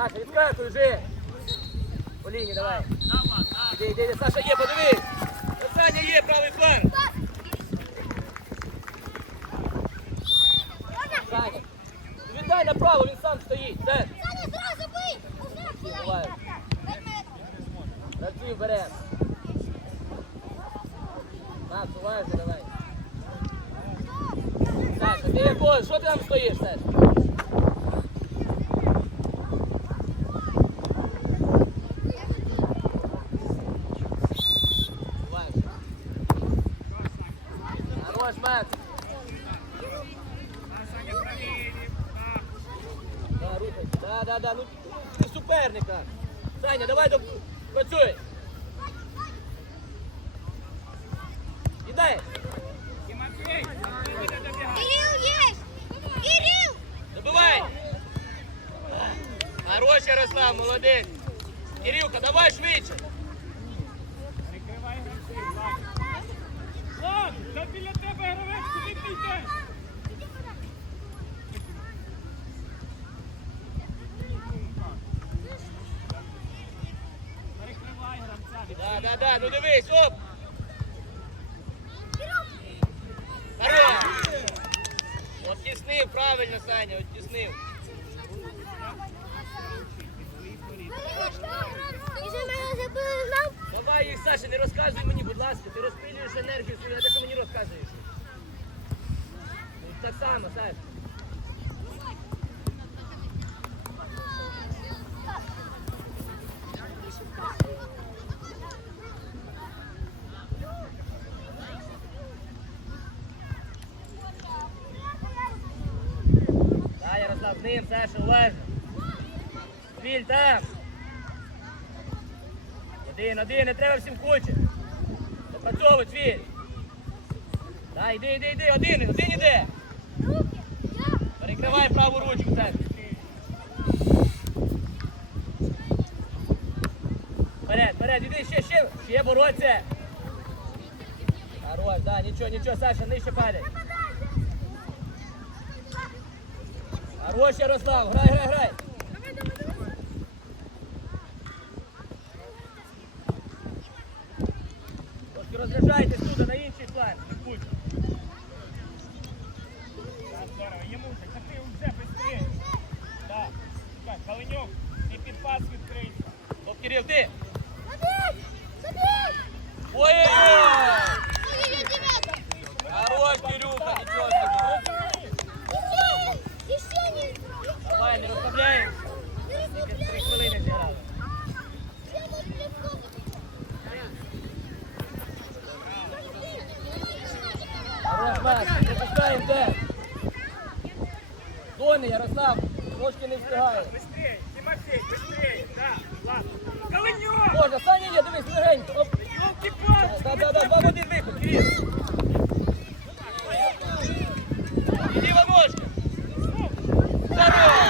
Саша, відскакуй вже. По лінії давай. Іди, іди, іди. Саша є, подивись. Саня є, правий фланг. Саня. Віддай направо, він сам стоїть. Це. Давай. Гравців беремо. Макс, уважно, давай. Саша, ти? Що ти там стоїш, Саша? Уважно. Хорош, Макс. Да, рухайся. Да, да, да. Ну ти суперника. Саня, давай до... працюй. Ідай. Забивай. Хорош, Ярослав, молодець. Кирилка, давай швидше. Прикривай гравців, Влад. Влад, та біля тебе гравець, куди ти йдеш? Перекривай гравця. Да, да, ну дивись, оп. Хорош. Оттіснив, правильно, Саня, оттіснив. Давай їх, Саша, не розказуй мені, будь ласка, ти розпилюєш енергію свою, а ти що мені розказуєш? Ну, так само, Саша. З ним, Саша, уважно. Віль, там. Один, один, не треба всім куче. Допрацьовуй, Віль. Да, йди, йди, йди, один, один іде. Перекривай праву ручку, Саша. Вперед, вперед, іди, ще, ще, ще бороться. Хорош, да, нічого, нічого, Саша, нижче падай. Хорош, Ярослав, грай, грай, грай. Трошки розряджайтесь туди, на інший план. Здорово, йому вже, та ти вже быстрее. Так, так, Калинюк, ти під пас відкрийся. Стоп, Кирил, ти. Ой-ой-ой! Хорош, Кирюха, нічого собі. Давай, не розслабляємося. Тільки три хвилини зіграли. Хорош, Макс, не пускаємо де. Зони, Ярослав, трошки не встигає. Быстрее, Тимофей, быстрее, да, ладно. Калинюк! Можна, Саня є, дивись, легенько. Оп. Ёлки-палки! Да, да, да, два в один виход, Кирил. Іди, Ваношка. Здорово!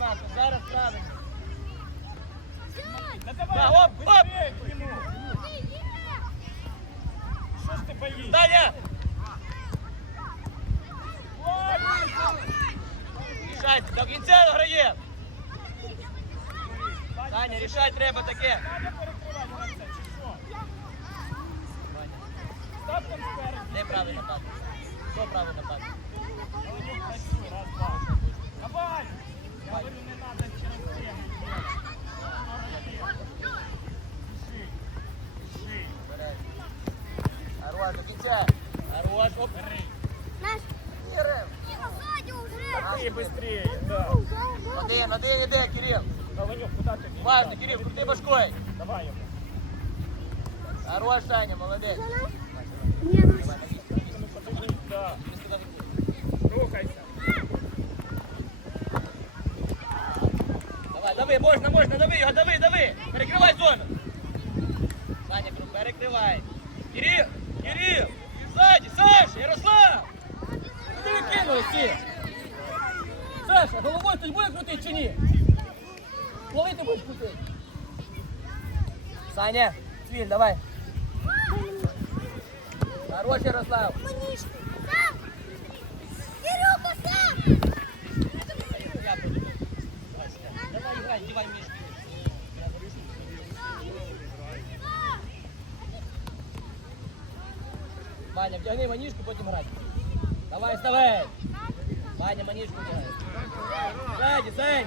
Марко, зараз правильно. Да оп, оп. Что ж ты боишься? Даня! Рішайте, до кінця грає. Саня, рішати треба таке. Що? Де правий напад? Хто раз, два. Давай! Хорош, до кінця. Хорош, оп. Наш. Кирил. Сзади уже. А ты быстрее, да. Один, один іде, Кирил. Да, Ванюк, куда ты? Важно, Кирил, крути башкою. Давай ему. Хорош, Саня, молодець. Не, ну, Давай, на місце, на місце. Ну, подожди, да. Дави, можна, можна, дави його, дави, дави. Перекривай зону. Саня, перекривай. Кирил, Кирил, ззаді, Саша, Ярослав. Куди ви всі? Саша, головою хтось буде крутити чи ні? Коли ти будеш крутити? Саня, Цвіль, давай. Хорош, Ярослав. манишку. Сам. Кирюха, сам. Я буду. Давай, играй, девай мишки. Ваня, вдягни манішку, потім грай. Давай, вставай. Ваня, манішку вдягай. Ззаді, ззаді.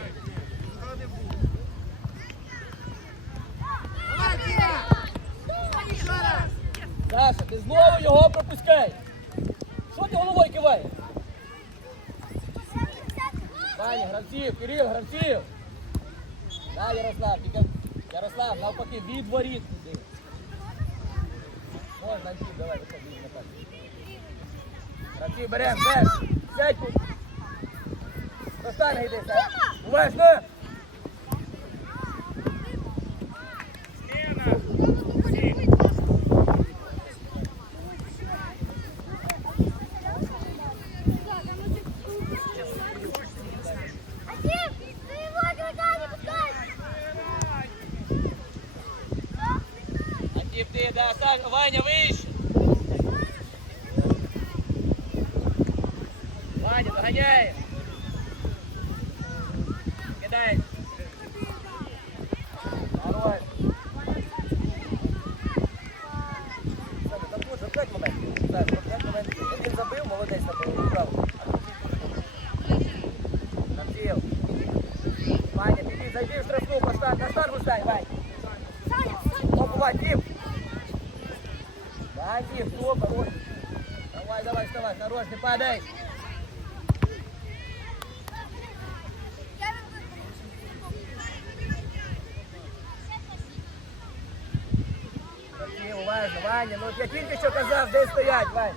Саша, ти знову його пропускай. Що ти головою киваєш? Ваня, гравців, Кирил, гравців. Да, Ярослав, тільки Ярослав, навпаки, від воріт туди. Можна, йти, давай, виходи на так. Раки беремо, берем. Сядь тут. До штанги йди, сядь. Уважно. Смена. Один. Ты его игрока не пускай. Антіп, ти, да, Саша, Ваня, вище. Ваня, доганяє. Кидай. Хорош. Саша, там може п'ять моментів. Саша, п'ять моментів. Один забив, молодець набив. Право. Навтів. Ваня, піди, зайди в штрафну, постань. На штангу стань, Ваня. Саня, Саня. Опа, Дим! Да, Дим, супер, вот. Давай, давай, вставай, падай. Уважно, Ваня, ну я тільки що казав, де стоять, Ваня.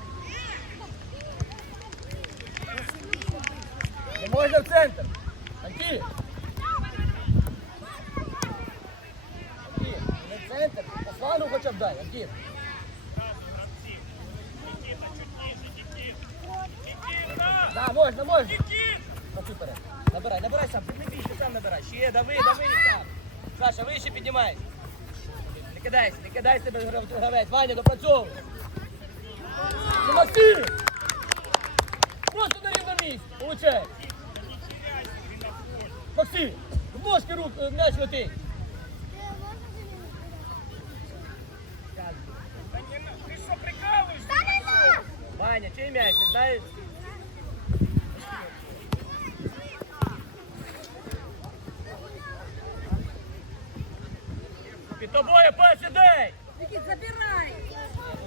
Не можна в центр. Анті. Анті, не в центр, по хоча б дай, Анті. Можна, можна. Супер. Набирай, набирай сам, не бійся, сам набирай. Ще, дави, дави сам. Саша, вище піднімайся. Не кидайся, не кидайся тебе грав- гравець. Ваня, допрацьовуй. Максим! Просто на рівному місці. Получай. Максим, в ножки рук е, м'яч летить. Ваня, чий м'яч, знаєш? Під тобою перший день! Никит, забирай.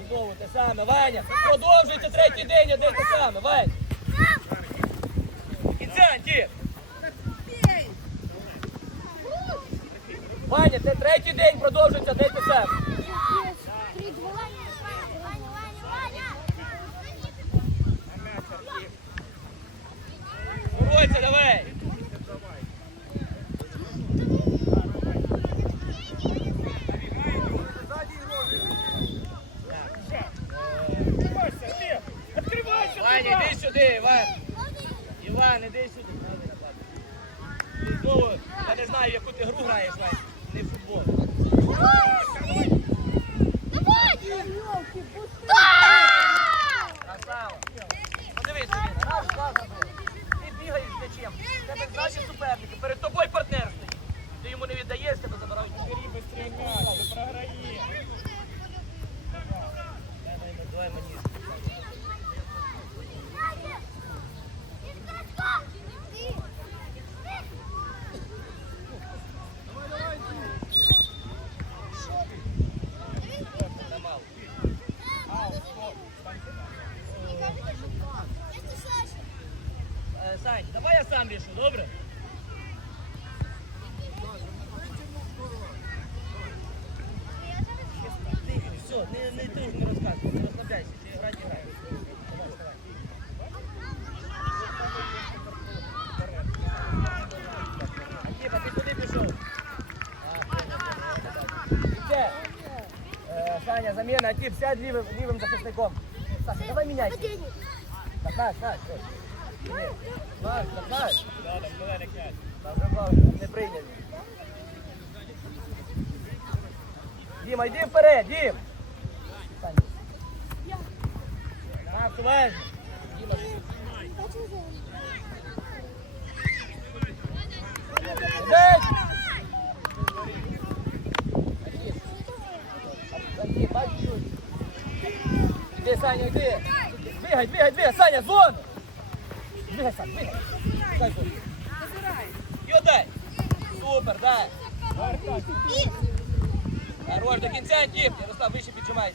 Знову те саме, Ваня. Продовжується третій день, один те саме, Вань. Кінця. Ваня, це третій день продовжується де те саме. Три, два. Ваня, Ваня, Ваня. На мяч, Артем. Боройся, давай. Открывайся, Лев! Открывайся, Ваня, туда! Іди Іван. Іван, іди сюди. Ти знову, я не знаю, яку ти гру граєш, Вань. Не футбол. Красава. Подивись, раз, два забив. Ти бігаєш з м'ячем. Тебе ззаді суперники, перед тобою партнер стоїть. Ти йому не віддаєш, тебе забирають. Бери быстрее мяч, ты програешь. Давай мені. Ау, стоп, стань сюда. Сань, рішу, добре? Все, не, не, ти вже не розказуй, не розслабляйся, ти грати граєш. Антіпа, ти куди пішов? Іде. Е, Саня, заміна, Антіп, сядь лівим, лівим захисником. Саша, давай міняйся. Так, наш, все. Наш, наш. Не прийняли. Діма, йди вперед, Дім! Саня, йди. Двигай, двигай, двигай, Саня, зону! Двигай, Саня, двигай. Дай зону. Йо, дай. Супер, дай. Хорош, до кінця, Тіп. Ярослав, вище піджимай.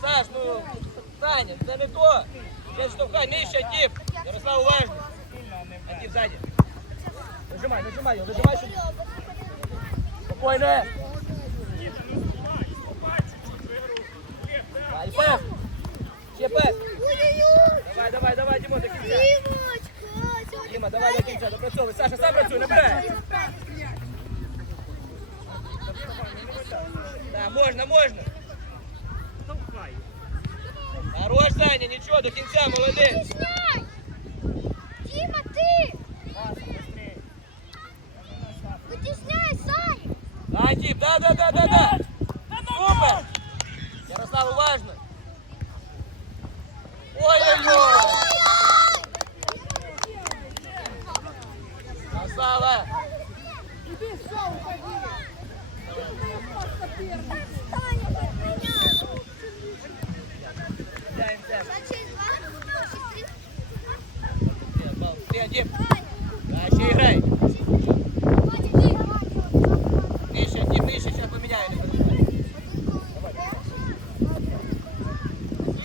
Саш, ну, Саня, це не то. Я штовхай, нижче, Тіп. Ярослав, уважно. А Тіп ззаді. Нажимай, нажимай його, нажимай, щоб... Спокійно. Дай, пес. Ще пес. Давай, давай, давай, Дімо, до кінця. Діма, давай до кінця, допрацьовуй. Саша, сам працюй, набирай. Да, можна, можна. Штовхай. Хорош, Саня, нічого, до кінця, молодець. Дима, ты! Паса, быстрей. Вытесняй, Саня! Да, Тіп, да, да, да, да, да. Ти, Дім. Да, ще грай. Нижче, Дім, нижче, зараз поміняю. не переживай.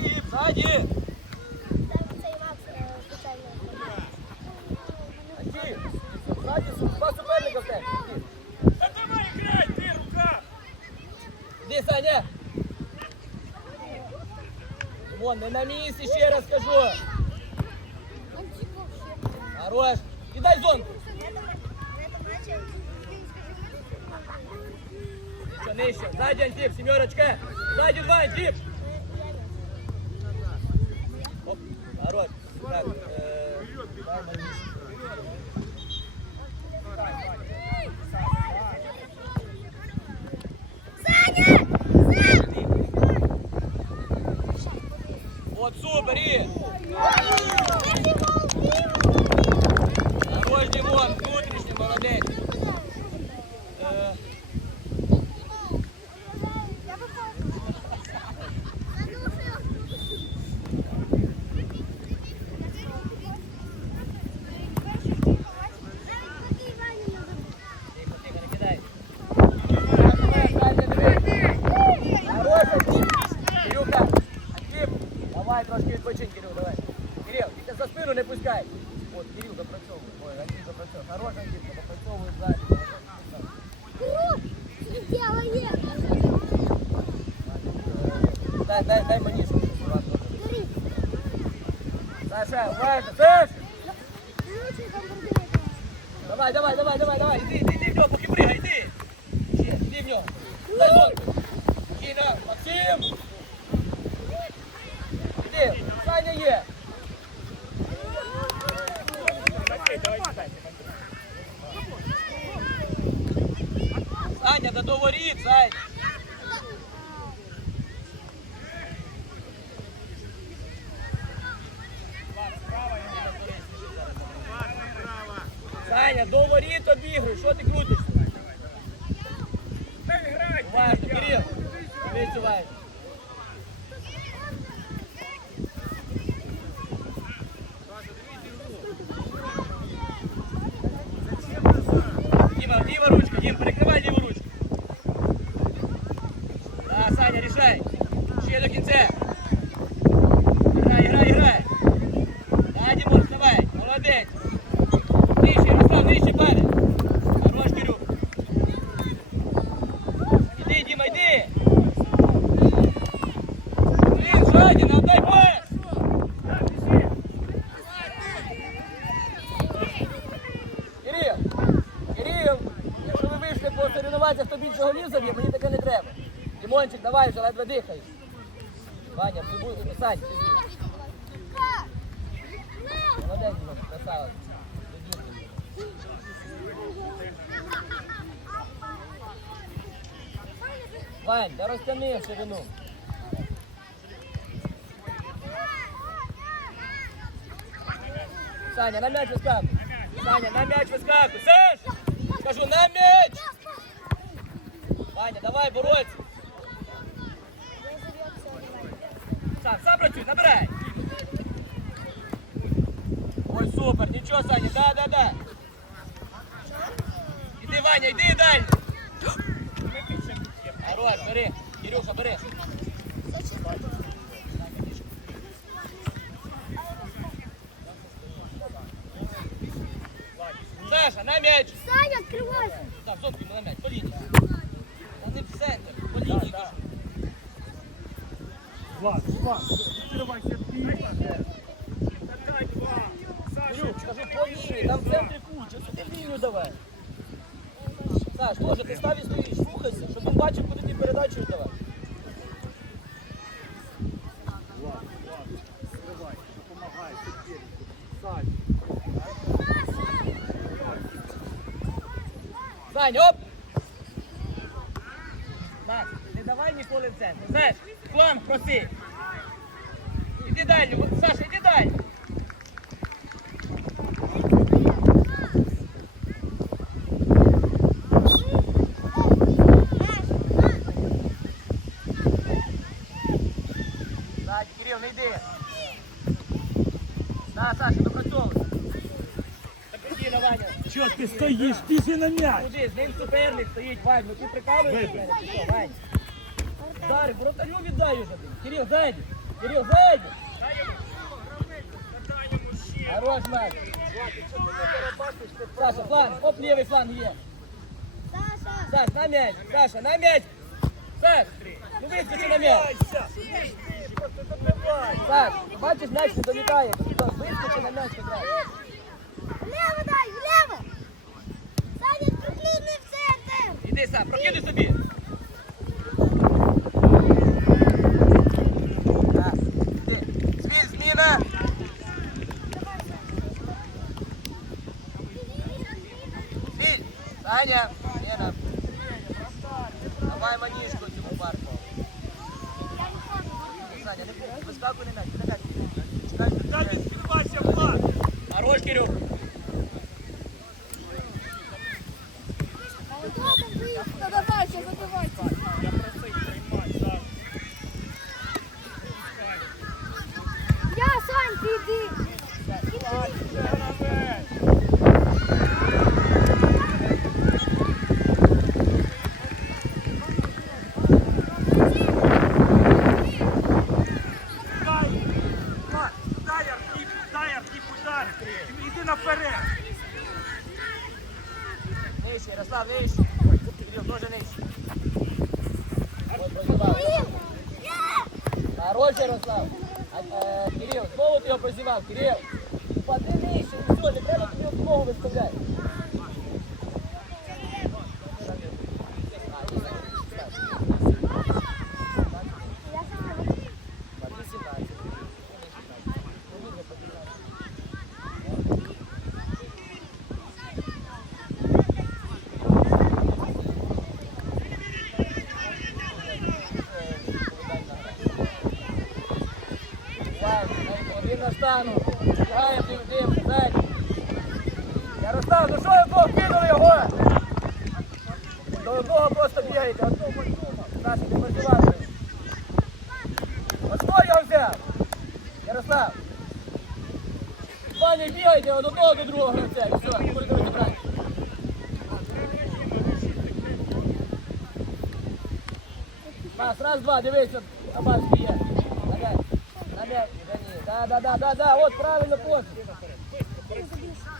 Дім, ззаді. Дім, ззаді су- два суперника в тебе. Дім. Та давай грай, ти, рука. Іди, Саня. Вон, не на місці, ще раз кажу. Хорош. Кидай зонку. Нижче, нижче. Ззаді Антип, сімерочка. Ззаді два, Антип. Оп, хорош. Так, е, дай Маріш. От супер, і. Хорош, Дімон, внутрішній, молодець. Е, Тихо, тихо, не кидай. Хорош, Антип. Кирюха, Антип, давай трошки відпочинь, Кирюх, давай. Кирил, тільки за спину не пускай. От, Кирил допрацьовує. Ой, Антип допрацьовує. Хорош, Антип, допрацьовує ззаді. Дай, дай, дай мені, щоб. Саша, уважно! Давай, давай, давай, давай, давай, іди, іди, іди в нього, поки пригай, іди. В нього. Дай зонку. Кіна, Максим. Іди, Саня є. Саня, да до воріт, справа. Саня, до воріт обігруй, що ти крутишся? Уважно, Кирил. Дивись уважно. Дима, ліва ручка, Ще до кінця. Грай, грай, грай. Дай, Дімур, вставай. Молодець. Нижче, Руслан, нижче падай. Хорош, Кирюк. Іди, Діма, йди. Блін, Жадін, отдай пояс. Якщо ви вийшли посоревнуватися, хто більше голів заб'є, мені таке не треба. Дімончик, давай вже, ледве дихаєш. Ваня, ти будеш, Сань, ти молодець, Дімон, красавець. Вань, да розтяни в ширину. Саня, на м'яч вискакуй. Саня, на м'яч вискакуй. Саш! Скажу, на м'яч! Ваня, давай бороться. Сам, сам працюй, набирай. Ой, супер, нічого, Саня, да, да, да. Іди, Ваня, іди далі. Хорош, бери. Кирюша, бери. Саша, на м'яч. Саня, открывайся! Так, зонку йому на м'яч, по лінії. Та не в центр, по лінії. Влад, Влад, відкривайся скажи по там в центрі куча, сюди лінію давай. Саш, теж ти став і стоїш, слухайся, щоб він бачив, куди ти передачу віддавати. Влад, Влад, відкривай, допомагай, теперь. Сань. Сань, оп! В центр. Знаєш, фланг проси. Іди далі, Саша, іди далі. Саді, Кирил, не йди. Да, Саша, допрацьовуй. Так іди на Ваня. Чого ти стоїш? Біжи на м'яч. Куди? З ним суперник стоїть, Вань, ну ти прикалуєшся Вань? Дарик, вратарю віддай уже. Кирил, зайди. Кирил, зайди. Хорош, Вань. Саша, фланг. Оп, левый фланг є. Саша! Саш, на м'яч. Саша, на м'яч. Саш, ну вискочи на м'яч. Саш, бачиш, м'яч не долітає. Вискочи на м'яч грай. Влево дай, влево! Саня, проклини в центр! Іди сам, прокидай собі. Так, іди. Звіль, зміна. Звіль, Саня, Лена. Давай манішку цьому парку. Саня, не вискакуй не м'яч, не м'яч. Чекай, Дай чекай. відкривайся, Влад. Хорош, Кирюх. Давай, сейчас забивайте. Я просив приймати, Саша. Я, Сань, ты иди. Вже гравець. Дай, Влад, дай Артіп, дай Артіп удар. Іди наперед. Нижче, Ярослав, нижче. Кирил, дуже нижче. От, прозівав. Хорош, Ярослав. А, е, Кирил, знову ти його прозівав. Кирил, пади все, не треба тобі допомогу виставляти. Ззаді. Ярослав, ну що ви двох кинули його? До одного просто бігаєте, одного подумав. Саша, не працювати. От хто його взяв? Ярослав. Пані бігайте від одного до другого гравця. Все, будете розібрати. Раз, раз, два, дивися, Табацький є. Да, да, да, да, да, от правильно пост.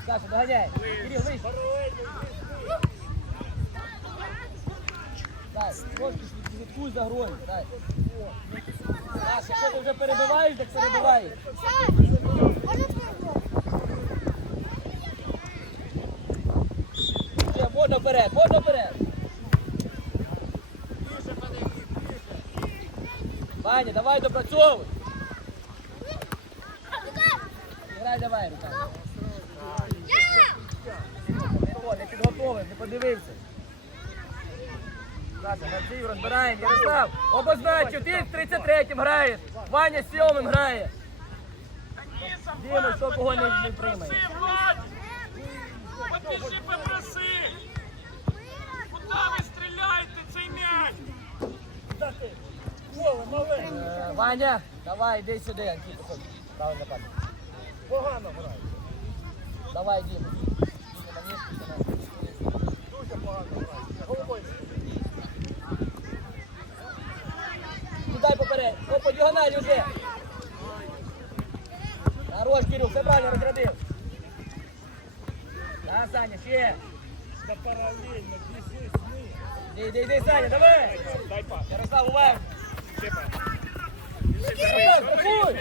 Саша, доганяй. Кирил, вийшли. Дай, трошки слідкуй за грою, дай. Саш, якщо ти вже перебиваєш, так перебиваєш. Ще, можна вперед, можна вперед. Ваня, давай допрацьовуй. Грай давай, Рука. О, не подивився. Саша. Ярослав, обозначив, ти з 33-м граєш. Ваня з 7 грає. Діма, що кого не, не приймає. Подбіжи, попроси! Куда ви стріляєте цей м'яч? Ваня, давай, йди сюди, виходь. Правильно напад. Погано грає. Давай, Діма. Дуже погано грає. Головою. Кидай поперед. О, по діагоналі вже. Хорош, Кирюх, все правильно розрядив. Да, Саня, ще. Та паралельно, біжи з ним. Іди, іди, іди, Саня, давай. Дай пас. Ярослав, уважно. Ще пас. Штрафуй.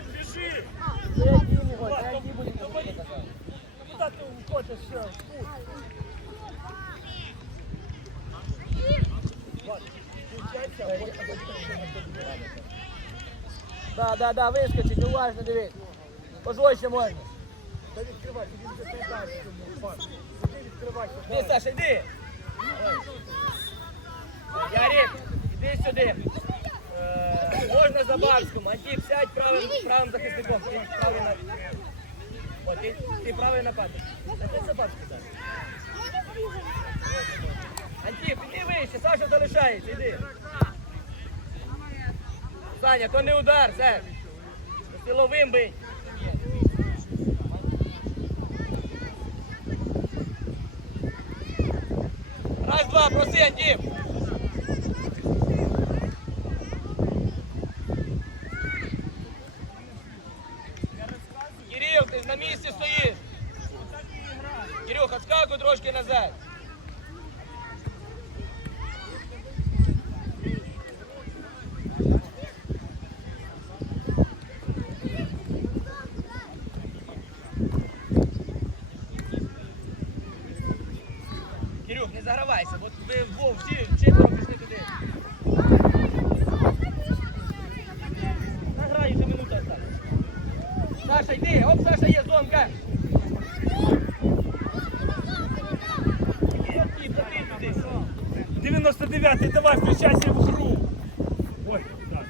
Біжи. Це Дімі, ось, це Дімі буде тобі казати. Куди ти хочеш ще? Да, да, да, вискочить, уважно дивись. Позвольте можна. Та відкривай, він вже пас. Іди відкривайся. Іди, Саша, йди. Ярик, іди сюди. Е, можна за Барському. Антіп, сядь правим, правим захисником. Ти правий на... О, ти, ти правий нападник. А ти за Барську зараз. Антіп, іди вище, Саша залишається, іди. Саня, то не удар, Саш. Силовим бий. Раз, два, проси, Антіп. Кирил, ти на місці стоїш. Кирюха, отскакуй трошки назад. Кирюх, не бо всі четверо пішли туди. Награй, ще минута. Саша, йди, оп, Саша є, зонка. Туди. 99-й, давай, включайся в гру. Ой, так.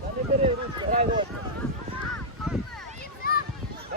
Та не бери ручку, грай лодку. Дай, а де за...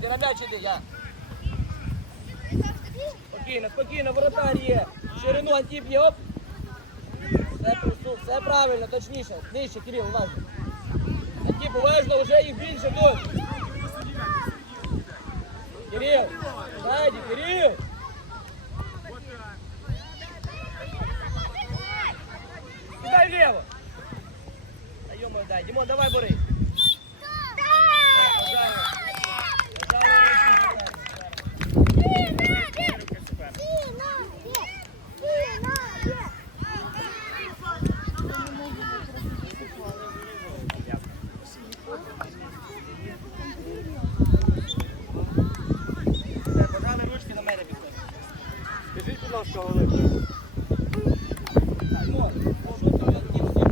Ти на м'яч іди, я. Спокійно, спокійно, воротар є. Ширину Антіп є, оп. Все, прису- все правильно, точніше. Нижче, Кирил, уважно. Антіп, уважно, вже їх більше тут. Кирил, ззаді, Кирил. Кидай влево. Дай. Дімон, давай бори.